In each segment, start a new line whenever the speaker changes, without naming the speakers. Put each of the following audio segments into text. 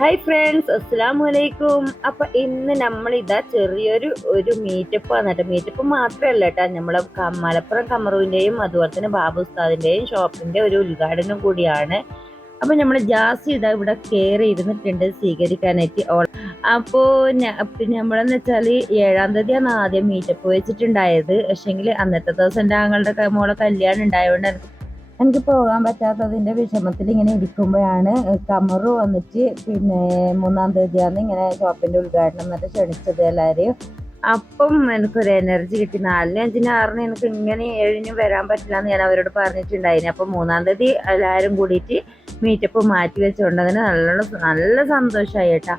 Hi friends അസ്സാം വലൈക്കും അപ്പൊ ഇന്ന് നമ്മൾ ഇതാ ചെറിയൊരു ഒരു മീറ്റപ്പ് വന്നിട്ട് മീറ്റപ്പ് മാത്രമല്ല കേട്ടോ. നമ്മളെ മലപ്പുറം കമറുവിന്റെയും അതുപോലെ തന്നെ ബാബു ഉസ്താദിന്റെയും ഷോപ്പിന്റെ ഒരു ഉദ്ഘാടനം കൂടിയാണ്. അപ്പൊ നമ്മൾ ജാസി ഇതാ ഇവിടെ കെയർ ഇരുന്നിട്ടുണ്ട് സ്വീകരിക്കാനായിട്ട്. ഓൾ- അപ്പോ പിന്നെ നമ്മളെന്ന് വെച്ചാൽ ഏഴാം തീയതിയാണ് ആദ്യം മീറ്റപ്പ് വെച്ചിട്ടുണ്ടായത്. പക്ഷെങ്കിൽ അന്നത്തെ ദിവസം ഞങ്ങളുടെ മോളെ കല്യാണം ഉണ്ടായതുകൊണ്ട് എനിക്ക് പോകാൻ പറ്റാത്തതിന്റെ വിഷമത്തിൽ ഇങ്ങനെ ഇരിക്കുമ്പോഴാണ് കമറു വന്നിട്ട് പിന്നെ മൂന്നാം തീയതിയാണ് ഇങ്ങനെ ഷോപ്പിന്റെ ഉദ്ഘാടനം എന്നിട്ട് ക്ഷണിച്ചത് എല്ലാവരെയും അപ്പം എനിക്കൊരു എനർജി കിട്ടി. നാലിനും അഞ്ചിനും ആറിനും എനിക്ക് ഇങ്ങനെ ഏഴിനും വരാൻ പറ്റില്ല എന്ന് ഞാൻ അവരോട് പറഞ്ഞിട്ടുണ്ടായിരുന്നു. അപ്പം മൂന്നാം തീയതി എല്ലാവരും കൂടിയിട്ട് മീറ്റപ്പ് മാറ്റി വെച്ചുകൊണ്ട് അതിന് നല്ല നല്ല സന്തോഷമായി കേട്ടാ.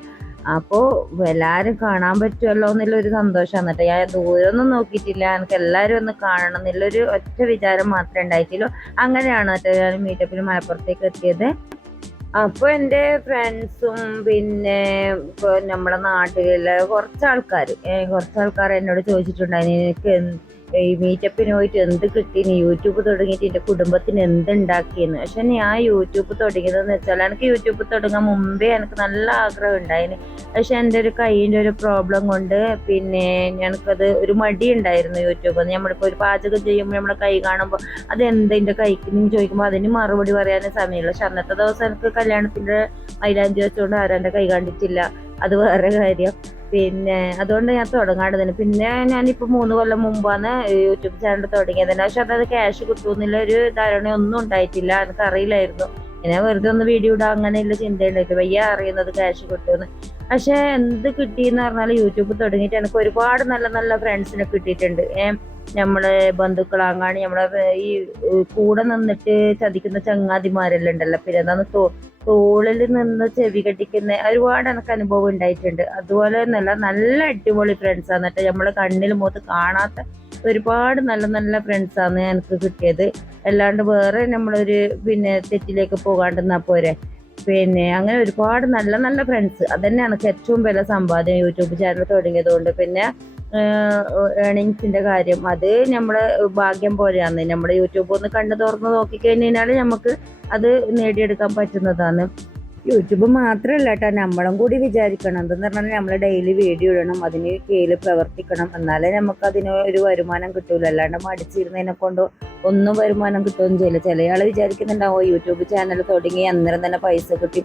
അപ്പോൾ എല്ലാവരും കാണാൻ പറ്റുമല്ലോ എന്നുള്ള ഒരു സന്തോഷമാണ് കേട്ടോ ഞാൻ ദൂരമൊന്നും നോക്കിയിട്ടില്ല. എനിക്ക് എല്ലാവരും ഒന്ന് കാണണം എന്നുള്ളൊരു ഒറ്റ വിചാരം മാത്രമേ ഉണ്ടായിട്ടുള്ളൂ. അങ്ങനെയാണ് കേട്ടോ ഞാൻ മീറ്റപ്പിൽ മലപ്പുറത്തേക്ക് എത്തിയത്. അപ്പോൾ എന്റെ ഫ്രണ്ട്സും പിന്നെ നമ്മുടെ നാട്ടിലുള്ള കുറച്ച് ആൾക്കാർ കുറച്ച് ആൾക്കാർ എന്നോട് ചോദിച്ചിട്ടുണ്ടായിരുന്നു എനിക്ക് ഈ മീറ്റപ്പിന് പോയിട്ട് എന്ത് കിട്ടി നീ യൂട്യൂബ് തുടങ്ങിയിട്ട് എന്റെ കുടുംബത്തിന് എന്തുണ്ടാക്കിയെന്ന്. പക്ഷെ ഞാൻ യൂട്യൂബ് തുടങ്ങിയതെന്ന് വെച്ചാൽ എനിക്ക് യൂട്യൂബ് തുടങ്ങാൻ മുമ്പേ എനിക്ക് നല്ല ആഗ്രഹം ഉണ്ടായിന്. പക്ഷെ എന്റെ ഒരു കൈയിന്റെ ഒരു പ്രോബ്ലം കൊണ്ട് പിന്നെ ഞങ്ങൾക്കത് ഒരു മടി ഉണ്ടായിരുന്നു യൂട്യൂബ് നമ്മളിപ്പോൾ ഒരു പാചകം ചെയ്യുമ്പോൾ നമ്മുടെ കൈ കാണുമ്പോൾ അത് എന്റെ കൈക്ക്? ചോദിക്കുമ്പോൾ അതിന് മറുപടി പറയാൻ സമയമില്ല. പക്ഷെ അന്നത്തെ ദിവസം എനിക്ക് കല്യാണത്തിന്റെ മൈലാഞ്ചി വെച്ചുകൊണ്ട് ആരും എന്റെ കൈ കണ്ടിട്ടില്ല. അത് വേറെ കാര്യം. പിന്നെ അതുകൊണ്ട് ഞാൻ തുടങ്ങാണ്ട് തന്നെ പിന്നെ ഞാനിപ്പോൾ മൂന്ന് കൊല്ലം മുമ്പാണ് യൂട്യൂബ് ചാനൽ തുടങ്ങിയത് തന്നെ പക്ഷെ അത് ക്യാഷ് കിട്ടുമെന്നുള്ള ഒരു ധാരണയൊന്നും ഉണ്ടായിട്ടില്ല. എനിക്ക് അറിയില്ലായിരുന്നു. ഞാൻ വെറുതെ ഒന്ന് വീഡിയോ ഇടാം അങ്ങനെയുള്ള ചിന്തയുണ്ടായിട്ട് വയ്യ അറിയുന്നത് ക്യാഷ് കിട്ടുമെന്ന്. പക്ഷേ എന്ത് കിട്ടിയെന്ന് പറഞ്ഞാൽ യൂട്യൂബ് തുടങ്ങിയിട്ട് എനിക്ക് ഒരുപാട് നല്ല നല്ല ഫ്രണ്ട്സിനെ കിട്ടിയിട്ടുണ്ട്. നമ്മളെ ബന്ധുക്കളാങ്ങാണ് നമ്മളെ ഈ കൂടെ നിന്നിട്ട് ചതിക്കുന്ന ചങ്ങാതിമാരെല്ലാം ഉണ്ടല്ലോ. പിന്നെ എന്താണ് തോ തോളിൽ നിന്ന് ചെവി കെട്ടിക്കുന്ന ഒരുപാട് എനിക്ക് അനുഭവം ഉണ്ടായിട്ടുണ്ട്. അതുപോലെ തന്നെയല്ല നല്ല അടിപൊളി ഫ്രണ്ട്സ് ആണ് കേട്ടോ നമ്മളെ കണ്ണിൽ മുഖത്ത് കാണാത്ത ഒരുപാട് നല്ല നല്ല ഫ്രണ്ട്സ് ആണ് എനിക്ക് കിട്ടിയത്. അല്ലാണ്ട് വേറെ നമ്മളൊരു പിന്നെ തെറ്റിലേക്ക് പോകാണ്ടെന്നാ പോരെ. പിന്നെ അങ്ങനെ ഒരുപാട് നല്ല നല്ല ഫ്രണ്ട്സ് അതന്നെ എനിക്ക് ഏറ്റവും വില സമ്പാദ്യം യൂട്യൂബ് ചാനൽ തുടങ്ങിയത് കൊണ്ട് പിന്നെ ഏണിങ്സിന്റെ കാര്യം. അത് നമ്മുടെ ഭാഗ്യം പോലെയാണ്. നമ്മുടെ യൂട്യൂബ് ഒന്ന് കണ്ണു തുറന്ന് നോക്കിക്കഴിഞ്ഞാൽ നമുക്ക് അത് നേടിയെടുക്കാൻ പറ്റുന്നതാണ്. യൂട്യൂബ് മാത്രമല്ല കേട്ടോ നമ്മളും കൂടി വിചാരിക്കണം. എന്തെന്ന് പറഞ്ഞാൽ നമ്മൾ ഡെയിലി വീഡിയോ ഇടണം അതിന് കീഴിൽ പ്രവർത്തിക്കണം. എന്നാലേ നമുക്ക് അതിന് ഒരു വരുമാനം കിട്ടൂല. അല്ലാണ്ട് മടിച്ചിരുന്നതിനെ കൊണ്ട് ഒന്നും വരുമാനം കിട്ടുകയും ചെയ്യില്ല. ചില ആൾ വിചാരിക്കുന്നുണ്ടാവും യൂട്യൂബ് ചാനൽ തുടങ്ങി അന്നേരം തന്നെ പൈസ കിട്ടി.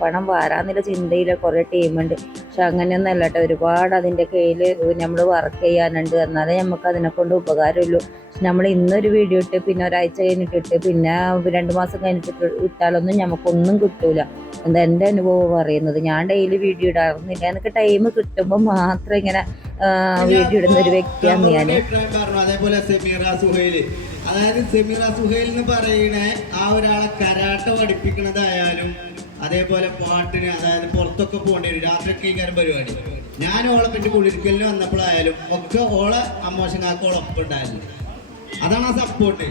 പണം വാരാന്നുള്ള ചിന്തയിലെ കുറേ ടീമുണ്ട്. പക്ഷെ അങ്ങനെയൊന്നും അല്ല കേട്ടോ ഒരുപാട് അതിന്റെ കീഴിൽ നമ്മൾ വർക്ക് ചെയ്യാനുണ്ട്. എന്നാലേ നമുക്ക് അതിനെ കൊണ്ട് ഉപകാരമുള്ളൂ നമ്മൾ ഇന്നൊരു വീഡിയോ ഇട്ട് പിന്നെ ഒരാഴ്ച കഴിഞ്ഞിട്ടിട്ട് പിന്നെ രണ്ട് മാസം കഴിഞ്ഞിട്ട് ഇട്ട് ഇട്ടാലൊന്നും നമുക്കൊന്നും കിട്ടൂല. എന്താ എന്റെ അനുഭവം പറയുന്നത്? ഞാൻ ഡെയിലി വീഡിയോ ഇടാറുന്നില്ല. എനിക്ക് ടൈം കിട്ടുമ്പോൾ മാത്രം ഇങ്ങനെ വീഡിയോ ഇടുന്ന ഒരു വ്യക്തിയാണ് ഞാൻ
അതേപോലെ സെമീറ സുഹൈൽ അതായത് സെമീറ സുഹൈൽ എന്ന് പറയുന്ന ആ ഒരാളെ കരാട്ട പഠിപ്പിക്കുന്നതായാലും അതേപോലെ പാട്ടിന് അതായത് പുറത്തൊക്കെ പോകേണ്ടി വരും. രാത്രിയൊക്കെ ഈ കാര്യം പരിപാടി. ഞാൻ ഓളെ പറ്റി കുളിരിക്കലിന് വന്നപ്പോഴായാലും ഒക്കെ ഓളെ അമ്മോശങ്ങാക്ക് ഒപ്പം ഉണ്ടായിരുന്നു. അതാണ് ആ സപ്പോർട്ട്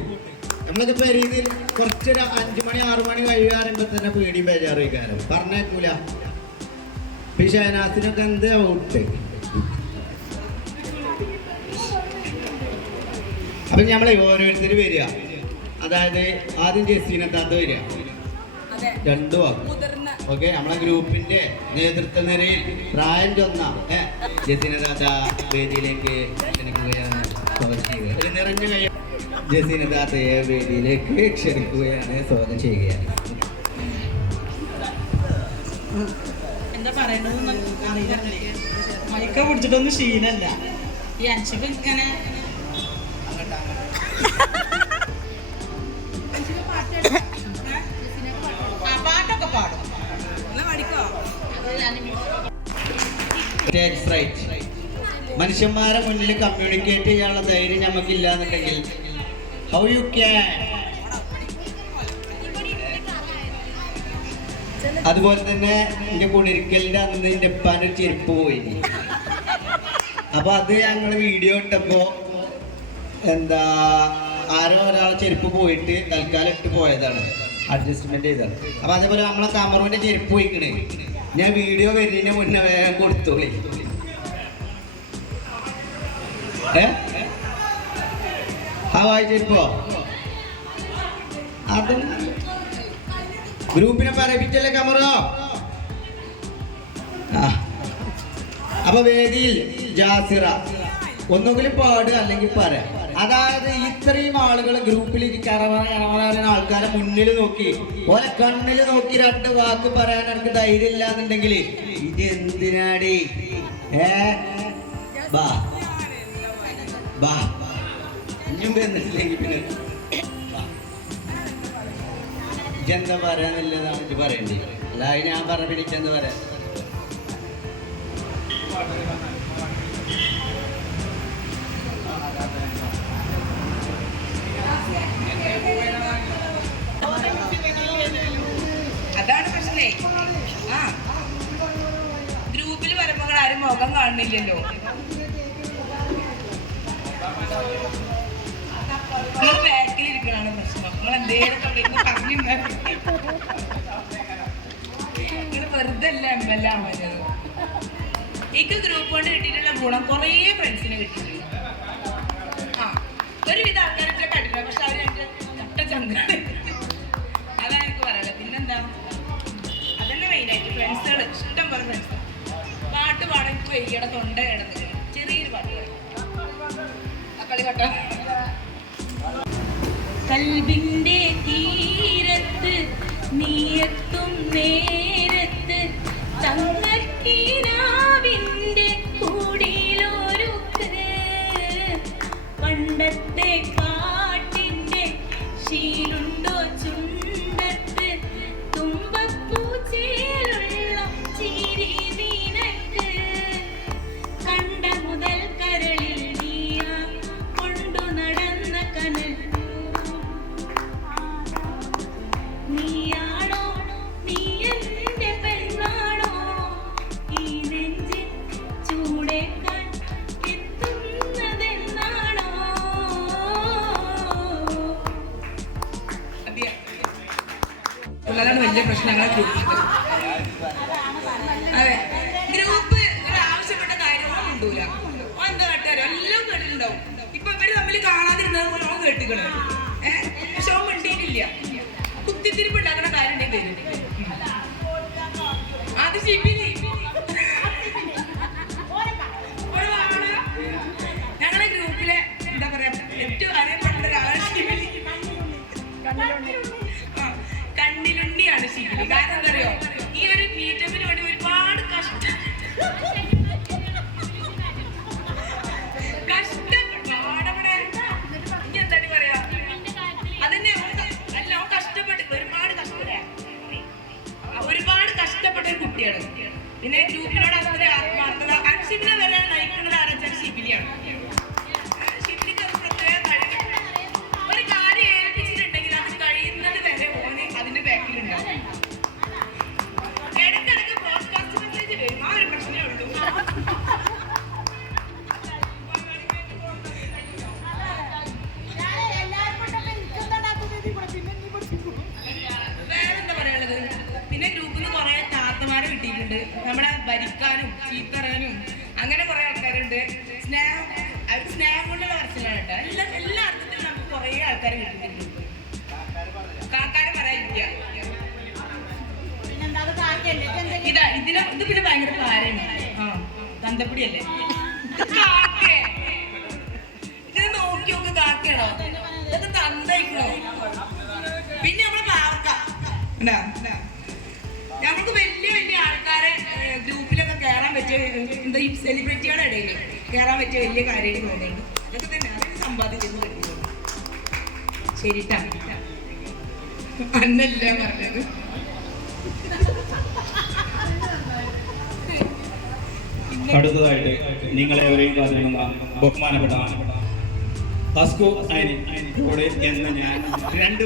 നമ്മളൊക്കെ രീതിയിൽ കുറച്ചൊരു അഞ്ചു മണി ആറു മണി കഴിയാറുണ്ട് തന്നെ പേടിയും ബേജാറ് കാരണം പറഞ്ഞേക്കൂല. പക്ഷേ ഷഹനാസിനൊക്കെ എന്ത് ഔട്ട് അപ്പൊ നമ്മളെ ഓരോരുത്തർ വരിക. അതായത് ആദ്യം ജസീന താത്ത വരിക. രണ്ടു ഓക്കെ നമ്മളെ ഗ്രൂപ്പിന്റെ നേതൃത്വ നിരയിൽ പ്രായം ചൊന്ന ഏ, താത്ത വേദിയിലേക്ക് ക്ഷണിക്കുകയാണ് സ്വാഗതം ചെയ്യുക. ഒരു നിറഞ്ഞ കൈ ജസീന താത്തയെ വേദിയിലേക്ക് ക്ഷണിക്കുകയാണ് സ്വാഗതം ചെയ്യുകയാണ്
എന്താ പറയണ്ടതെന്ന് അറിയില്ല. മൈക്ക പിടിച്ചിട്ടൊന്നും ശീലല്ല ഈ അൻഷിക്ക് ഇങ്ങനെ
That's റൈറ്റ് മനുഷ്യന്മാരെ മുന്നിൽ കമ്മ്യൂണിക്കേറ്റ് ചെയ്യാനുള്ള ധൈര്യം നമുക്കില്ല എന്നുണ്ടെങ്കിൽ ഹൗ യു ക്യാൻ അതുപോലെ തന്നെ എന്റെ കുടിരിക്കലിന്റെ അന്ന് എന്റെ ഉപ്പാന്റെ ഒരു ചെരുപ്പ് പോയി. അപ്പൊ അത് ഞങ്ങൾ വീഡിയോ ഇട്ടപ്പോ എന്താ ആരോ ഒരാളെ ചെരുപ്പ് പോയിട്ട് തൽക്കാലം ഇട്ട് പോയതാണ്. അഡ്ജസ്റ്റ്മെന്റ് ചെയ്തത് അപ്പൊ അതേപോലെ നമ്മളെ കാമറൂന്റെ ചെരുപ്പ് പോയിക്കണേ. ഞാൻ വീഡിയോ വരുന്നതിന് മുന്നേ വേഗം കൊടുത്തു ഏ? വായിച്ചിപ്പോ അതും ഗ്രൂപ്പിനെ പറയിപ്പിച്ചല്ലേ കമറോ? അപ്പൊ വേദിയിൽ ജാസിറ. ഒന്നുകിൽ പാടുക അല്ലെങ്കിൽ പറയാം. അതായത് ഇത്രയും ആളുകൾ ഗ്രൂപ്പിലേക്ക് കറവറ കറവറ ആൾക്കാരെ മുന്നിൽ നോക്കി. ഓരെ കണ്ണിൽ നോക്കി രണ്ട് വാക്ക് പറയാൻ എനിക്ക് ധൈര്യം ഇല്ലാന്നുണ്ടെങ്കിൽ ഇത് എന്തിനാടി? ഏ? ബാ. ബാ. വരുന്നില്ലെങ്കിൽ പിന്നെ എന്താ പറയാന്നില്ലതാണ് പറയണ്ടേ? അല്ല ഞാൻ പറഞ്ഞ
പിന്നെ എന്താ പറയാ? കാണുന്നില്ലല്ലോ. നിങ്ങൾ പ്രശ്നം. നിങ്ങൾ വെറുതെ എനിക്ക് ഗ്രൂപ്പ് കൊണ്ട് കിട്ടിയിട്ടുള്ള ഗുണം കുറേ ഫ്രണ്ട്സിനെ കിട്ടിയിട്ടുണ്ട്. ആ ഒരുവിധ ആൾക്കാരൊക്കെ കണ്ടിട്ടുണ്ട് പക്ഷെ അവർ എന്റെ ചന്ദ്രാണ് അതാണ് എനിക്ക് പറയാനുള്ളത്. പിന്നെന്താ? അതന്നെ മെയിനായിട്ട് ഫ്രണ്ട്സുകൾ ഇഷ്ടം പോലെ ഫ്രണ്ട്സ് എനിക്ക് വയ്യയുടെ തൊണ്ട കിടന്നത് ചെറിയൊരു പാട്ട് പാടും ആ കളി കൽബിന്റെ തീരത്ത് നീയെത്തും നേരത്ത് തങ്ങൾക്കിനാവിന്റെ അതെ. ഗ്രൂപ്പ് ആവശ്യപ്പെട്ട കാര്യങ്ങളും കൊണ്ടുപോല എന്താ കേട്ടാരോ എല്ലാം കേട്ടിട്ടുണ്ടാവും. ഇപ്പൊ ഇവർ തമ്മിൽ കാണാതിരുന്നത് പോലെ അവൻ കേട്ടിക്കണ ഏഹ് പക്ഷെ അവൻ മിണ്ടിയിട്ടില്ല. കുത്തിത്തിരിപ്പ് ഉണ്ടാക്കുന്ന കാര്യം അത് ശിബിനി. ഞങ്ങളെ ഗ്രൂപ്പിലെ എന്താ പറയാ ഏറ്റവും അറിയപ്പെട്ട ഒരാളാണ് ശിബിനി കണ്ണിലുണ്ണിയാണ് ശിബിനി കാരണം എന്താ അറിയോ? Yippee! കാക്കാരെ പറയാതിരിക്കുക ഇതാ ഇതിന് ഇത് പിന്നെ ഭയങ്കര ആ തന്തപ്പൊടിയല്ലേ ഇത് കാക്കേ ഇത് നോക്കി നോക്ക് കാക്കയാണോ? ഇത് തന്തയിക്കണോ പിന്നെ നമ്മൾ പാർക്ക ഉണ്ടാ വലിയ വലിയ ആൾക്കാരെ ഗ്രൂപ്പിലൊക്കെ കയറാൻ പറ്റിയ എന്താ ഈ സെലിബ്രിറ്റികളുടെ ഇടയിൽ കയറാൻ പറ്റിയ വലിയ കാര്യമായിട്ട് തോന്നുന്നുണ്ട് ഇതൊക്കെ തന്നെ അതൊക്കെ സമ്പാദിച്ചെന്ന് കിട്ടുന്നത് ശരിട്ടാ അന്നല്ല പറഞ്ഞത്.
അടുത്തതായിട്ട് നിങ്ങളെ എവരെയും കാത്തിരിക്കുന്ന ബഹുമാനപ്പെട്ട ഹസ്കു അയനിയോട് എന്ന് ഞാൻ രണ്ടു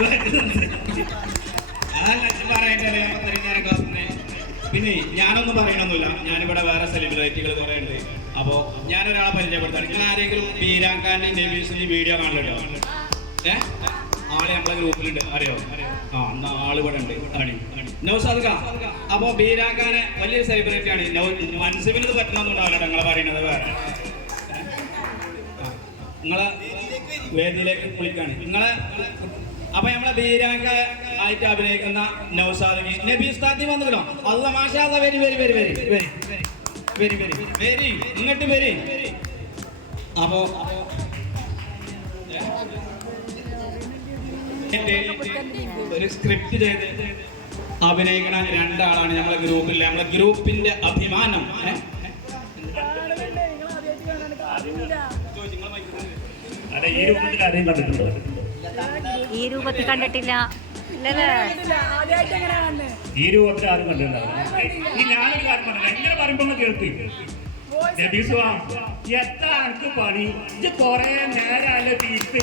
പിന്നെ ഞാനൊന്നും പറയണമെന്നില്ല ഞാനിവിടെ വേറെ സെലിബ്രിറ്റികൾ കുറേ ഉണ്ട്. അപ്പോൾ ഞാനൊരാളെ പരിചയപ്പെടുത്താം. നിങ്ങൾ ആരെങ്കിലും ബീരാങ്കാന്റെ നബീസിന്റെ വീഡിയോ കാണലോ ഏ? ആളെ നമ്മളെ ഗ്രൂപ്പിലുണ്ട്. അറിയോ? ആ എന്നാ ആൾ ഇവിടെ ഉണ്ട്. അണി നൗസാദ് അപ്പോ ബീരാങ്കാനെ വലിയൊരു സെലിബ്രിറ്റി ആണ്. മനസ്സിന് പറ്റണമെന്നുണ്ടാവില്ല നിങ്ങളെ പറയുന്നത് വേറെ. നിങ്ങളെ വേദിയിലേക്ക് വിളിക്കാണ്. നിങ്ങളെ അപ്പൊ നമ്മളെ ബീരാങ്ക ആയിട്ട് അഭിനയിക്കുന്ന നൗസാദിക്ക് നബി ഉസ്താദി വന്നിട്ടോ അല്ല മാഷാ വരി വരി വരി വരി. വരി വരി വരി. വരി. ഇങ്ങോട്ട് വരി. അപ്പോ ഒരു സ്ക്രിപ്റ്റ് ചെയ്ത് അഭിനയിക്കണ രണ്ടാളാണ് നമ്മളെ ഗ്രൂപ്പിൽ നമ്മളെ ഗ്രൂപ്പിന്റെ അഭിമാനം.
ഈ രൂപത്തിൽ ആരെയും
ഈ രൂപത്തിൽ കണ്ടിട്ടില്ല. ഇല്ലല്ലേ?
ഈ രൂപത്തിൽ ആരും കണ്ടിട്ടില്ല. ഈ ഞാനൊരു കാര്യം പറഞ്ഞു എങ്ങനെ പറയുമ്പോ കേൾക്കും. എത്ര ആൾക്ക് പണി? ഇത് കൊറേ നേരമല്ല തീർത്ത്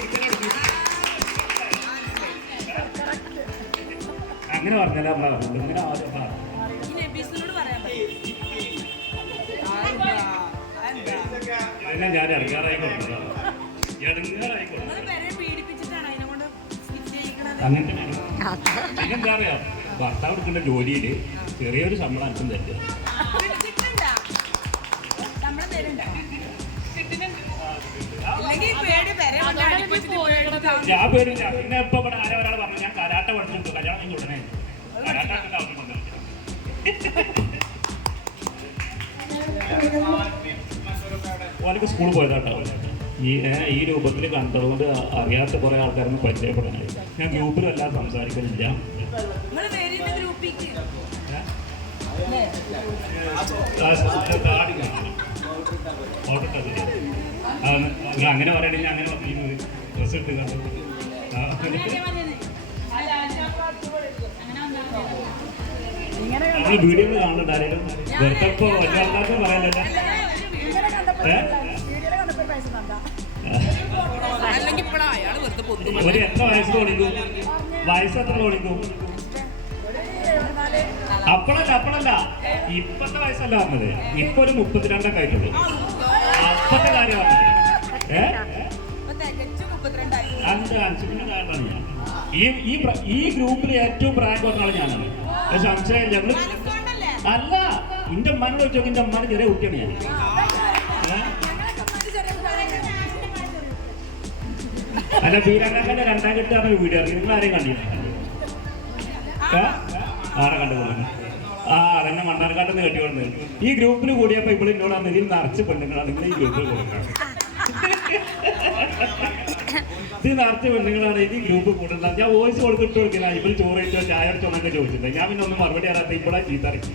അങ്ങനെ പറഞ്ഞല്ല നമ്മളെ പറഞ്ഞത്. ഇങ്ങനെ ആദ്യം പറഞ്ഞു. എന്നെ ഞാൻ ഇറങ്ങാറായി കൊടുത്തതാണ് ഇറങ്ങാറായി കൊടുത്തത്. അങ്ങനെ. തന്നെയാണ് പിന്നെന്താ പറയാ? ഭർത്താവ് എടുക്കേണ്ട ജോലിയിൽ ചെറിയൊരു ശമ്പളം അല്പം തരിക ഞാൻ പേടില്ല പിന്നെ ഇപ്പൊ ഇവിടെ ആരോ ഒരാൾ ഓനക്ക് സ്കൂളിൽ പോയതാട്ടോ. ഈ ഈ രൂപത്തിൽ കണ്ടതുകൊണ്ട് അറിയാത്ത കുറെ ആൾക്കാരൊന്നും പരിചയപ്പെടാനായി. ഞാൻ ഗ്രൂപ്പിലല്ലാതെ സംസാരിക്കുന്നില്ല. അങ്ങനെ പറയണില്ല അങ്ങനെ പറഞ്ഞു ഡ്രസ് ഇട്ട് കണ്ടു? നമ്മൾ വീഡിയോ ആരെങ്കിലും? പറയാനല്ല ഒരു എത്ര വയസ്സ് തോന്നിക്കും? വയസ്സ് എത്ര തോന്നിക്കും? അപ്പോഴല്ല അപ്പോഴല്ല ഇപ്പത്തെ വയസ്സല്ല പറഞ്ഞത്. ഇപ്പൊ ഒരു മുപ്പത്തിരണ്ടൊക്കെ ആയിട്ടുള്ളൂ. അപ്പത്തെ കാര്യം പറഞ്ഞത്. അഞ്ച് ഞാൻ ഈ ഈ ഈ ഗ്രൂപ്പിൽ ഏറ്റവും പ്രായം കുറഞ്ഞ ആൾ ഞാനാണ്. സംശയമില്ല. അല്ല എന്റെ ഉമ്മാനോട് ചോദിച്ചു എന്റെ ഉമ്മാന് ചെറിയ കുട്ടിയാണ് ഞാൻ? അല്ല ബീരാങ്കാന്റെ രണ്ടാം കെട്ടാണ് വീഡിയോ ഇറങ്ങി നിങ്ങൾ ആരെയും കണ്ടില്ല ആരെ കണ്ടുപോകുന്നു ആ അതന്നെ മണ്ണാർക്കാട്ട് നിന്ന് കെട്ടിക്കൊണ്ട് ഈ ഗ്രൂപ്പിന് കൂടിയപ്പോ ഇപ്പോൾ എന്നോട് ഇതിൽ നിറച്ച് പെണ്ണുങ്ങളാണ്. നിങ്ങൾ ഈ ഗ്രൂപ്പിൽ കൊടുക്കണം. നിറച്ച് പെണ്ണുങ്ങളാണ് ഇനി ഗ്രൂപ്പ് കൂടുന്നത് ഞാൻ വോയിസ് കൊടുത്തിട്ട് കൊടുക്കില്ല. ഇവർ ചോറ് കഴിച്ചോ ചായ എന്നൊക്കെ ചോദിച്ചിട്ടുണ്ട്. ഞാൻ പിന്നെ ഒന്നും മറുപടി അറിയാത്ത ഇപ്പോഴാ ചീത്തറക്കി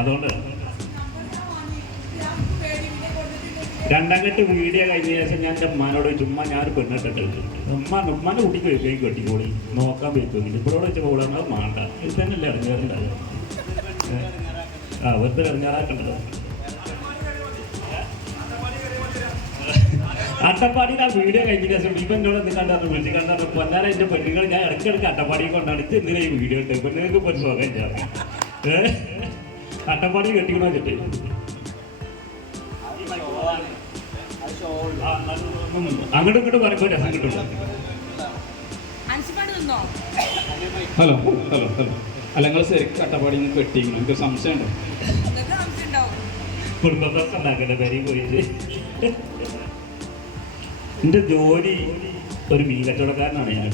അതുകൊണ്ട് രണ്ടാം കെട്ട് വീഡിയോ കഴിഞ്ഞ ശേഷം ഞാൻ എന്റെ ഉമ്മാനോട് ചുമ്മാ ഞാൻ ഒരു പെണ്ണിട്ടിട്ട് ഉമ്മ ഉമ്മാന്റെ കെട്ടി കെട്ടിക്കോളി നോക്കാൻ പറ്റും ഇപ്പോഴോട് വെച്ച പോകണം മാണ്ട. ഇത് തന്നെയല്ലേ ഇറങ്ങാറുണ്ടല്ലോ ആ വെറുതെ ഇറങ്ങാറാക്കണ്ടല്ലോ അട്ടപ്പാടിയിൽ ആ വീഡിയോ കഴിഞ്ഞ ശേഷം ഇവനോട് എന്ത് കണ്ടായിരുന്നു വിളിച്ച് കണ്ടായിരുന്നു പൊന്നാല എന്റെ പെണ്ണുങ്ങൾ ഞാൻ ഇടയ്ക്കിടയ്ക്ക് അട്ടപ്പാടി കൊണ്ടാണ് ഇത് എന്തിനാ ഈ വീഡിയോ ഉണ്ട് പെണ്ണുങ്ങൾക്ക് ഇപ്പോൾ ഒരു സുഖം ഏഹ് അട്ടപ്പാടി കെട്ടിക്കണോ ചെട്ടി അങ്ങോട്ട് ഇങ്ങോട്ട് പറയുമ്പോൾ രസം
ഹലോ ഹലോ ഹലോ. അല്ല നിങ്ങൾ ശരിക്കും കട്ടപ്പാടി നിന്ന് കെട്ടിക്കണം? എനിക്ക് സംശയമുണ്ടോ.
കുടുംബ പ്രശ്നം ഉണ്ടാക്കേണ്ട? പേരെയും പോയിട്ട് എന്റെ ജോലി ഒരു മീൻ കച്ചവടക്കാരനാണ് ഞാൻ.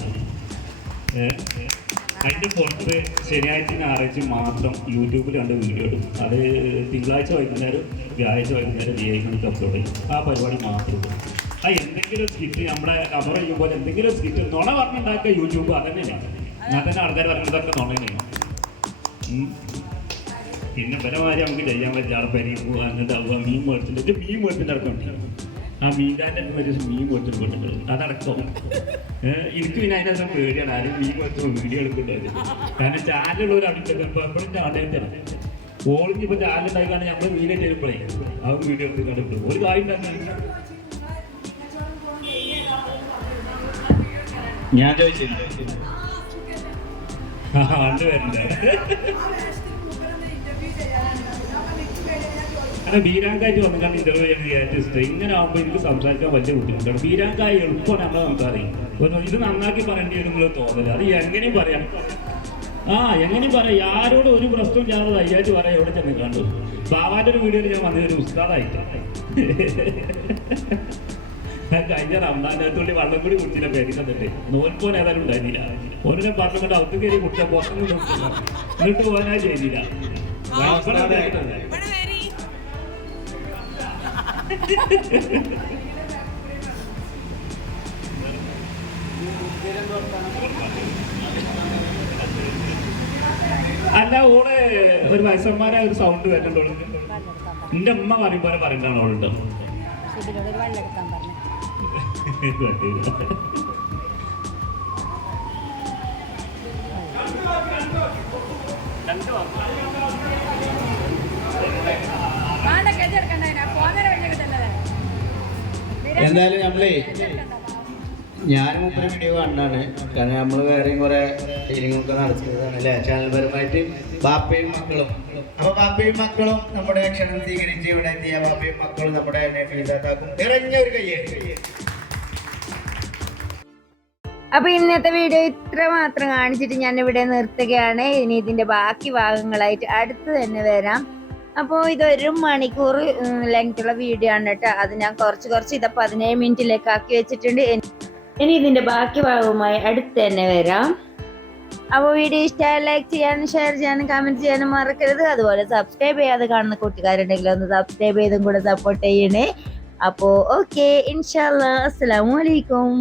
അതിന്റെ പുറത്ത് ശനിയാഴ്ച ഞായറാഴ്ച മാത്രം യൂട്യൂബിൽ കണ്ട് വീഡിയോ ഇടും. അത് തിങ്കളാഴ്ച വൈകുന്നേരം വ്യാഴാഴ്ച വൈകുന്നേരം വി ഐ അപ്ലോഡ് ചെയ്യും. ആ പരിപാടി മാത്രം ആ എന്തെങ്കിലും സ്കിറ്റ് നമ്മുടെ കവർ ചെയ്യുമ്പോൾ എന്തെങ്കിലും സ്കിറ്റ് നുണ പറഞ്ഞുണ്ടാക്കുക യൂട്യൂബ് അതന്നെയാണ് ഞാൻ തന്നെ ആൾക്കാർ പറഞ്ഞതൊക്കെ നുണയാണ്. പിന്നെ പരമാവധി നമുക്ക് ചെയ്യാൻ പറ്റില്ല. പരി പോവുക എന്നിട്ട് മീൻ മേടിച്ചിട്ട് മീൻ മേടിച്ചിട്ട് ആ മീൻകാരന്റെ അടുത്ത് ഒരു മീൻ കൊടുത്തിട്ട് കൊണ്ടിട്ടുണ്ട് അതടക്കം. എനിക്ക് പിന്നെ അതിനകത്ത് പേടിയാണ്. ആരും മീൻ മേടിച്ച് വീഡിയോ എടുക്കേണ്ടത്. കാരണം ചാനലുള്ളവർ അവിടെ ചിലപ്പോൾ എപ്പോഴും ഓളിഞ്ഞ് ഓളിഞ്ഞിപ്പോൾ ചാനലുണ്ടായി കാരണം നമ്മൾ മീനായിട്ട് വരുമ്പോഴേ അവർ വീഡിയോ എടുത്ത് ഒരു കാര്യം തന്നെ
ഞാൻ ചോദിച്ചില്ല
ആണ്ട് വരണ്ടേ? അങ്ങനെ ബീരാങ്കായിട്ട് വന്നിട്ടാണ് ഇന്റർവ്യൂ ചെയ്യാൻ വിചാരിച്ചിട്ട് ഇങ്ങനെ ആകുമ്പോൾ എനിക്ക് സംസാരിക്കാൻ വലിയ ബുദ്ധിമുട്ടാണ്. ബീരാങ്കായി എളുപ്പമാണ് നമ്മൾ സംസാരിക്കും ഇത് നന്നാക്കി പറയേണ്ടി വരും നിങ്ങൾ തോന്നില്ല അത് എങ്ങനെയും പറയാം. ആ എങ്ങനെയും പറയാം. ആരോടും ഒരു പ്രശ്നവും ഞാൻ ധൈര്യമായിട്ട് പറയാം. എവിടെ ചെന്ന് കണ്ടു? ബാബാന്റെ ഒരു വീഡിയോയിൽ ഞാൻ വന്നത് ഒരു ഉസ്താദായിട്ടാണ് കഴിഞ്ഞ റമദാന്റെ അടുത്തുള്ളി വള്ളം കൂടി കുടിച്ചില്ല പേര് തന്നിട്ട്. നോൽപ്പോൻ ഏതായാലും ഉണ്ടായിരുന്നില്ല. ഓരോ പറഞ്ഞുകൊണ്ട് അവർക്ക് കയറി കുട്ടിയെ പുറത്തു എന്നിട്ട് പോകാനാ ചെയ്തില്ല. അല്ല ഓൾ ഒരു വയസ്സന്മാരെ ഒരു സൗണ്ട് വരുന്നുണ്ട് എന്റെ അമ്മ പറയും പോലെ പറയുന്നതാണ് ഓളുണ്ട്.
ഷിബിനോട് ഒരു വെള്ളം എടുക്കാൻ പറഞ്ഞു
എന്തായാലും നമ്മളേ ഞാനും മുപ്പത് വീഡിയോ കണ്ടാണ് കാരണം നമ്മൾ വേറെയും കുറെ ഫീലിങ്ങൊക്കെ നടത്തുന്നതാണ് അല്ലേ? ചാനൽ പരമായിട്ട് ബാപ്പയും മക്കളും. അപ്പൊ ബാപ്പയും മക്കളും നമ്മുടെ ക്ഷണം സ്വീകരിച്ച് ഇവിടെ എത്തിയ ബാപ്പയും മക്കളും നമ്മുടെ നഫീസാത്താക്കും നിറഞ്ഞ ഒരു കയ്യേ
അപ്പൊ ഇന്നത്തെ വീഡിയോ ഇത്ര മാത്രം കാണിച്ചിട്ട് ഞാൻ ഇവിടെ നിർത്തുകയാണ്. ഇനി ഇതിന്റെ ബാക്കി ഭാഗങ്ങളായിട്ട് അടുത്ത് തന്നെ വരാം. അപ്പോൾ ഇതൊരു മണിക്കൂർ ലെങ്ത് ഉള്ള വീഡിയോ ആണ് കേട്ടോ. അത് ഞാൻ കുറച്ച് കുറച്ച് ഇത് പതിനേഴ് മിനിറ്റിലേക്ക് ആക്കി വെച്ചിട്ടുണ്ട്. ഇനി- ഇതിന്റെ ബാക്കി ഭാഗവുമായി അടുത്ത് തന്നെ വരാം. അപ്പോൾ വീഡിയോ ഇഷ്ടമായ ലൈക്ക് ചെയ്യാനും ഷെയർ ചെയ്യാനും കമന്റ് ചെയ്യാനും മറക്കരുത്. അതുപോലെ സബ്സ്ക്രൈബ് ചെയ്യാതെ കാണുന്ന കൂട്ടുകാരുണ്ടെങ്കിൽ ഒന്ന് സബ്സ്ക്രൈബ് ചെയ്തും കൂടെ സപ്പോർട്ട് ചെയ്യണേ. അപ്പോൾ ഓക്കെ ഇൻഷാല്ലാ അസ്സാം അലൈക്കും.